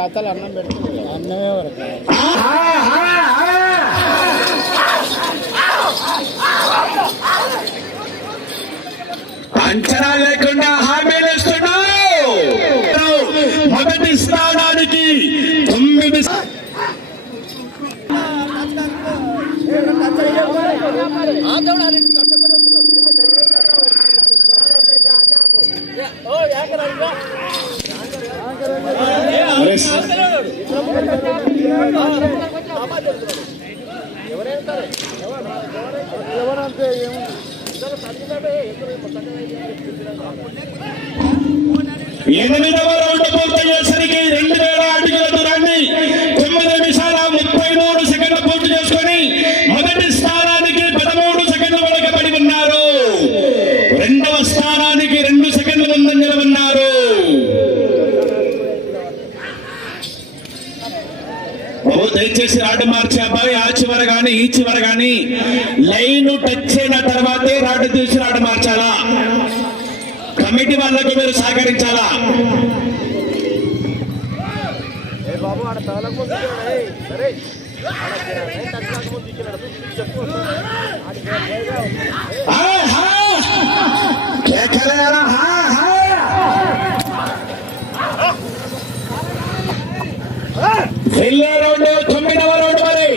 అవతల అన్నం పెడుతుంది అన్నమే వరకు. అంచనా లేకుండా హామీలు ఇస్తున్నావు. మొదటి స్థానానికి తొమ్మిది ఎనిమిదవ రౌండ్ పూర్తయ్యేసరికి రెండు వేల అడుగుల దూరాన్ని తొమ్మిది నిమిషాల ముప్పై మూడు సెకండ్లు పూర్తి చేసుకొని మొదటి స్థానానికి పదమూడు సెకండ్లు వెనకబడి ఉన్నారు. రెండవ స్థానానికి రెండు సెకండ్ల ముందంజలు ఉన్నారు దయచేసి ఆట మార్చే అబ్బాయి. చివర గాని ఈ చివర గాని లైన్ టచ్ అయిన తర్వాతే రాడు తీసి రాడు మార్చాలా? కమిటీ వాళ్ళకు మీరు సహకరించాలా? బాబు ఆడ తగలకు ముందు ఇచ్చినాడు, ఏయ్, సరే ఆడ ఏ తగ్గకు ముందు ఇచ్చినాడు, చెప్పు ఆడి వేగా ఉంది. ఆహా! కేకలేరా? ఆహా! వెళ్ళే రౌండ్ తొమ్మిదవ రౌండ్ మరి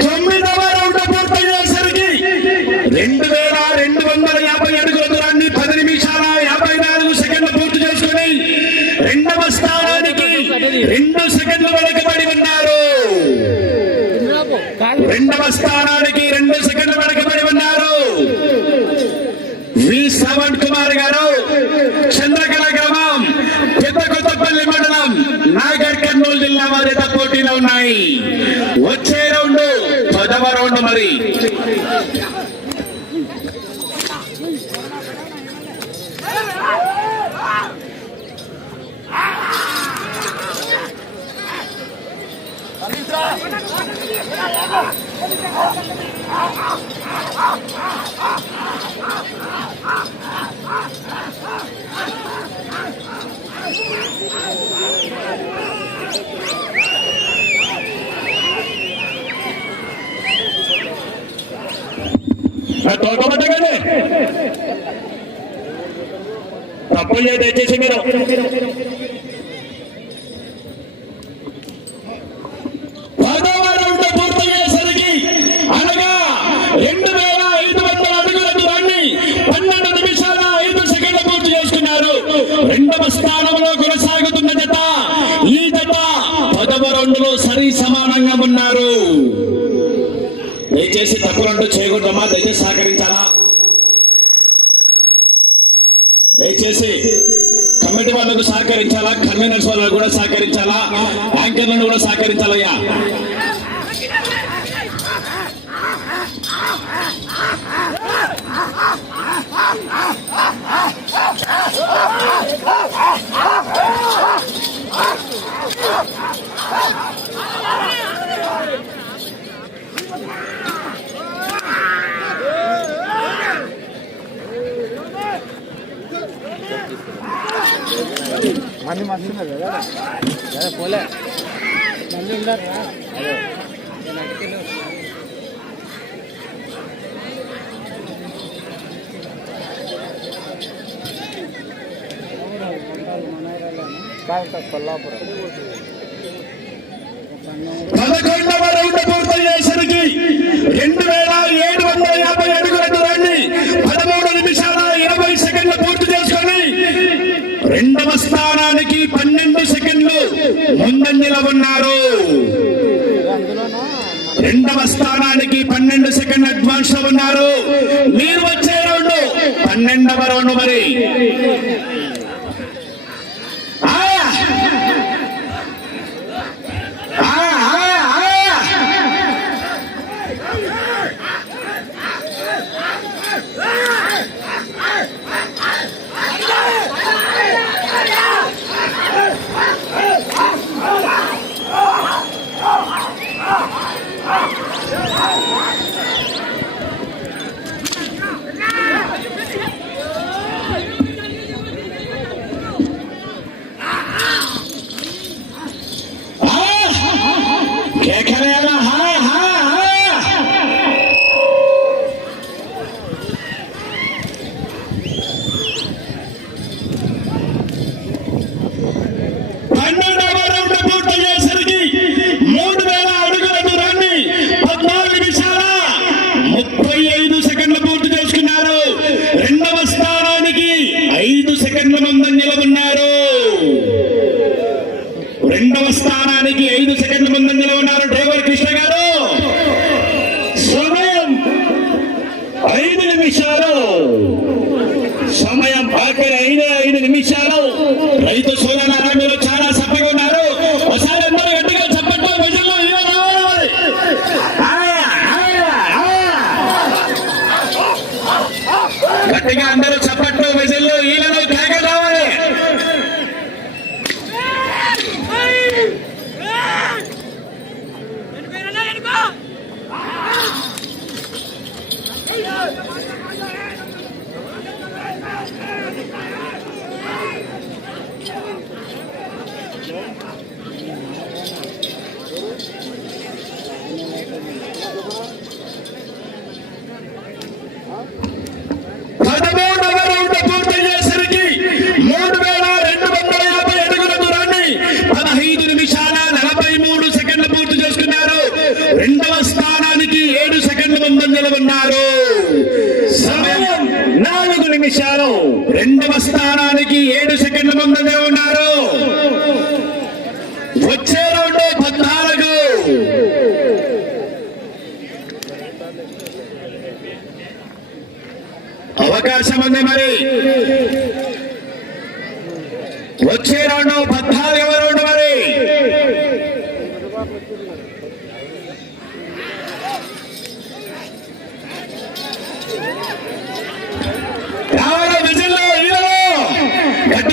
తొమ్మిదవ రౌండ్ పూర్తయ్యేసరికి రెండు వేల రెండు వందల యాభై అడుగుల దూరాన్ని పది నిమిషాల యాభై నాలుగు సెకండ్లు పూర్తి చేసుకుని రెండవ స్థానానికి రెండు సెకండ్లు వెనకబడి ఉన్నారు రెండవ స్థానానికి రెండు సెకండ్లు వెనకబడి ఉన్నారు. వి శ్రవణ్ కుమార్ గారు చంద్రకళ గ్రామం పెద్ద కొత్తపల్లి మండలం నాగర్ కర్నూలు జిల్లా వారితో పోటీలో ఉన్నాయి. వచ్చే రౌండ్ పదవ రౌండ్ మరి. తోకబట్టగానే తప్పులు చేయ దయచేసి మీరు స్థానంలో కొనసాగుతున్న జత. ఈ జత పదవ రెండులో సరి సమానంగా ఉన్నారు. దయచేసి తప్పులంటూ చేయకూడదమ్మా దయచేసి సహకరించాలా? దయచేసి కమిటీ వాళ్ళకు సహకరించాలా? కన్వీనర్స్ వాళ్ళకు కూడా సహకరించాలా? యాంకర్లను కూడా సహకరించాలయ్యా. మంది మస్తు ఉన్నారు కదా కదా పోలే మంది ఉన్నారు కదా. అదే. నేను అటుకెళ్ళు. కాదు కాదు, కొల్లాపురం పదకొండవ రౌండ్ పూర్తయ్యేసరికి రెండు వేల స్థానానికి పన్నెండు సెకండ్లు ముందంజలో ఉన్నారు. రెండవ స్థానానికి పన్నెండు సెకండ్ అడ్వాన్స్లో ఉన్నారు. మీరు వచ్చే రౌండ్ పన్నెండవ రౌండ్ మరి. రెండవ స్థానానికి ఏడు సెకండ్ల ముందంజ ఉన్నారు. వచ్చే రౌండ్ పద్నాలుగు. అవకాశం ఉంది మరి. వచ్చే రౌండ్ పద్నాలుగవ రౌండ్ మరి రావాలి విజిల్లో ఈలలో గట్టిగా చెప్పట్టు విజిల్ రావాలి మరి ఆ, ఆ. రావాలా ఆ, ఆ, ఆ.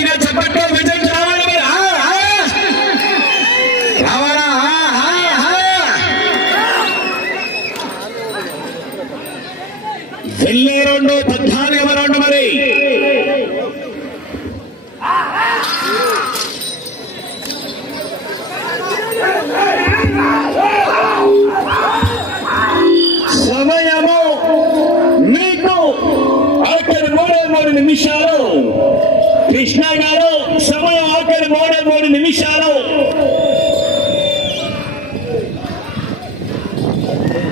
వెళ్ళే రెండు పద్నాలుగవ మరి. సమయము మీకు అక్కడ మూడే మూడు నిమిషాలు. కృష్ణ గారు సమయం ఆఖరి మూడు మూడు నిమిషాలు.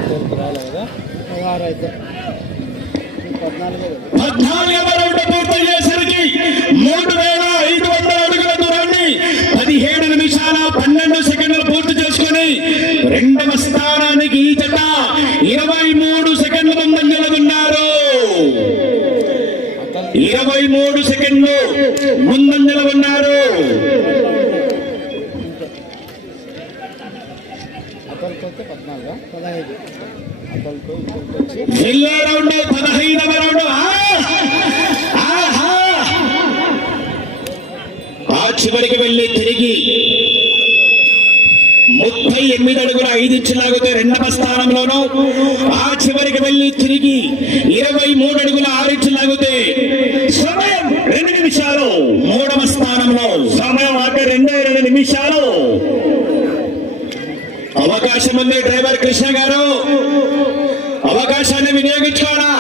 పద్నాలుగవ ముందంజలో ఉన్నారు జిల్లా రౌండ్ పదహైదవ రౌండ్. ఆ చివరికి వెళ్ళి తిరిగి ఐదు ఇంచులు లాగితే రెండవ స్థానంలోను ఆ చివరికి వెళ్ళి తిరిగి ఇరవై మూడు అడుగుల ఆరు ఇంచులు లాగితే సమయం రెండు నిమిషాలు. మూడవ స్థానంలో సమయం ఆఖరి రెండే రెండు నిమిషాలు. అవకాశం ఉంది డ్రైవర్ కృష్ణ గారు. అవకాశాన్ని వినియోగించుకోవాలా?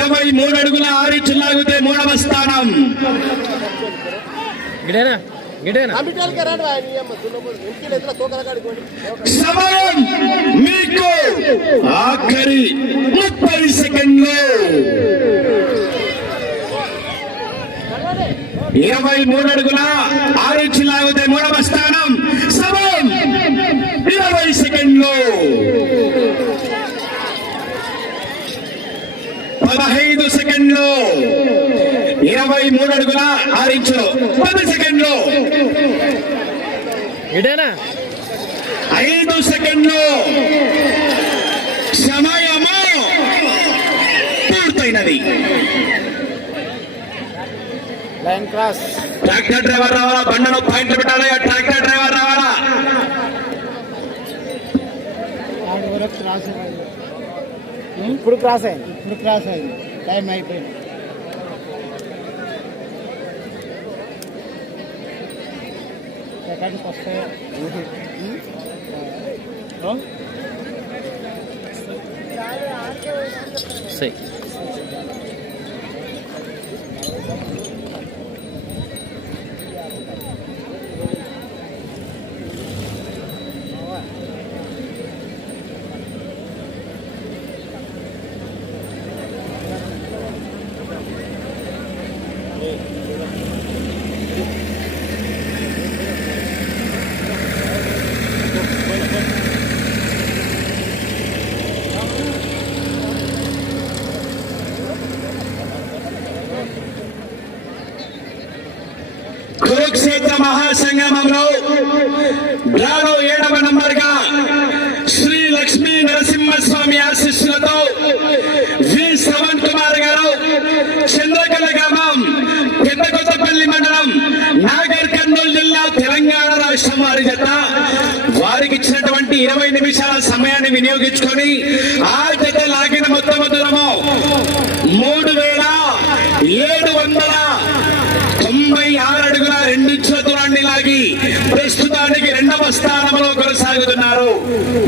ఇరవై మూడు అడుగుల ఆరిచ్చు లాగితే మూడవ స్థానం. సమయం మీకు ఆఖరి ముప్పై సెకండ్లు. ఇరవై మూడు అడుగుల ఆరు ఇంచులు లాగితే మూడవ స్థానం. సమయం ఇరవై సెకండ్లు. పదహైదు సెకండ్లు. ఇరవై మూడు అడుగుల ఆరు ఇంచులు పది సెకండ్లు. ఐదు సెకండ్లు. సమయము పూర్తయినది. ట్రాక్టర్ డ్రైవర్ రావాలా? బండను పాయింట్లు పెట్టాలి? ట్రాక్టర్ డ్రైవర్ రావాలా? ఇప్పుడు క్రాస్ అయింది. ఇప్పుడు క్రాస్ అయింది టైం అయిపోయింది. సెకండ్కి వస్తే కురుక్షేత్ర మహాసంగమంలో డ్రాలో ఏడవ నంబర్గా శ్రీ లక్ష్మీ నరసింహస్వామి ఆశీస్సులతో వి శ్రవణ్ కుమార్ గారు చంద్రకల గ్రామం పెద్ద కొత్తపల్లి మండలం నాగర్ కర్నూలు జిల్లా తెలంగాణ రాష్ట్రం వారి జత. వారికి ఇచ్చినటువంటి ఇరవై నిమిషాల సమయాన్ని వినియోగించుకొని ఆ జత లాగే మొత్తం దూరము మూడు వేల ఏడు వందల తొంభై ఆరు అడుగుల రెండు దూరాన్ని లాగి ప్రస్తుతానికి రెండవ స్థానంలో కొనసాగుతున్నారు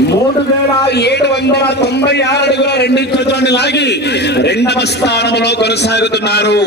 మూడు వేల ఏడు వందల తొంభై ఆరు అడుగుల రెండు లాగి రెండవ స్థానంలో కొనసాగుతున్నారు.